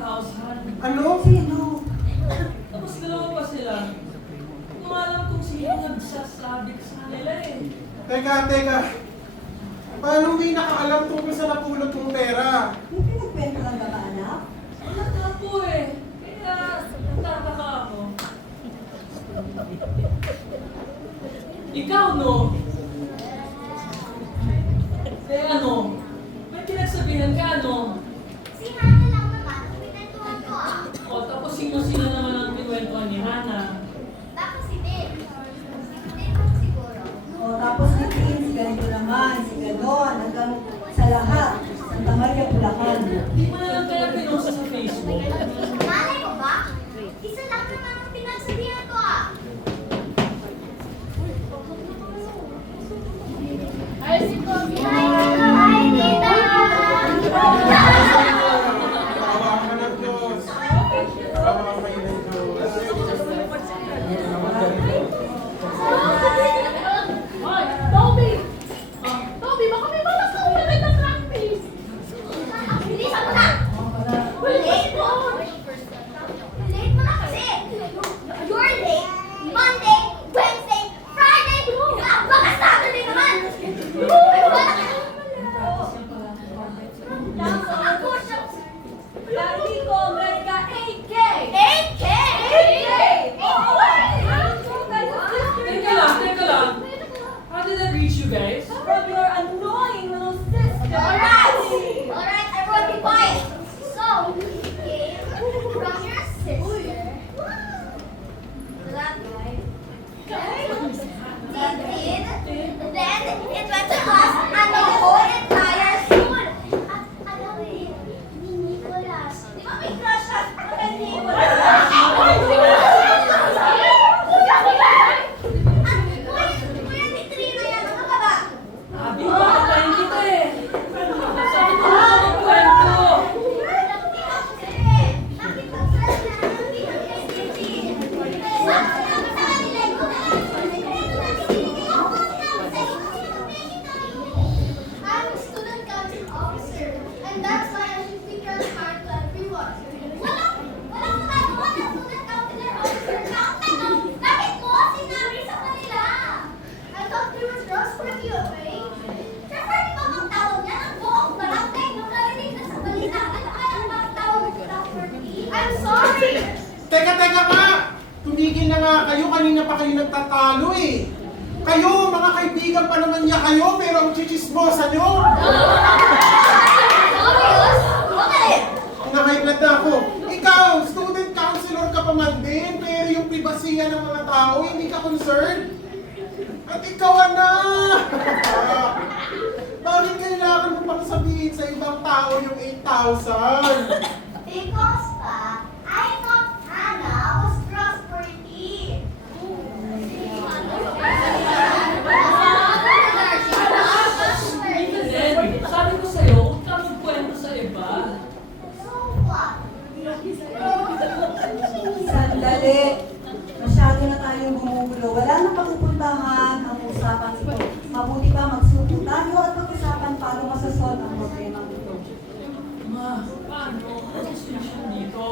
8,000. Ano? Sino? Tapos dalawa pa sila. Hindi ko alam kung sino nagsasabi sa kanila eh. Teka. Paano hindi nakaalam tungkol sa napulot mong pera? May pinagkwento lang ba ba, anak? Wala na po eh. Kaya nagtataka ako. Ikaw no? Eh ano? May pinagsabihan ka no? Si Hana lang naman ang pinagtuwan ko ah. O tapos sino-sino naman ang kinuwentuhan ni Hana? Baka si Ben. Si Ben siguro. O tapos si Tin, si ganito naman, si ganon, hanggang sa lahat. Santa Maria, Bulacan. Di mo na lang kaya pinost sa Facebook. Malay mo ba? Isa lang naman ang pinagsabihan ko ah. Ay, si Tommy. Ay, tita. Bawa ka ng Diyos. Bawa kayo ng Diyos. Hoy, Toby! Toby, baka may balas ka ulit ng practice! Bilisan mo na! Late mo! Late mo na kasi! You're late! Monday, Wednesday, Friday! Baka Saturday naman! Nasa ako siya! Lagi ko mega 8K! 8K! 8K! Teka lang. How did that reach you guys? From your annoying little sister! Alright! Alright, everyone be quiet! So, it came from your sister. That guy. That did. Then, it went to us and the whole entire school. At alam mo ni Nicholas. Di ba may crush ka kay Nicholas? Kuya Vitrina yan, ano ka ba? Sabi ko, katayin kita eh. Sabi ko na magkwento. I'm a student council officer, and that's why I should be transparent to everyone. Walang magagawa ng student councilor officer na ang tanong, bakit mo sinabi sa kanila? I thought they were trustworthy, okay? Sir, pwede ba bang tawag niya ng buong barangay nung narinig na sa balita? Ano kaya ang mga tawag ng trustworthy? I'm sorry! Teka nga! Tumigil na nga kayo. Kanina pa kayo nagtatalo eh. Kayo, mga kaibigan pa naman niya kayo, pero ang chichismosa nyo. Serious? Bakit? Nakaiblat na ako. Ikaw, student counselor ka pa man din, pero yung pribasiya ng mga tao, hindi ka concerned? At ikaw na! Bakit kailangan mo pang sabihin sa ibang tao yung 8,000? Because pa, I thought Hannah was trustworthy. Then, sabi ko sa'yo, huwag ka magkwento sa iba. So what? Sandali. Masyado na tayong gumugulo. Wala na papupuntahan ang usapan ito. Mabuti pa magsuko tayo at pag-usapan paano masasolve ang problema ito. Ma, paano? Ano solusyon dito?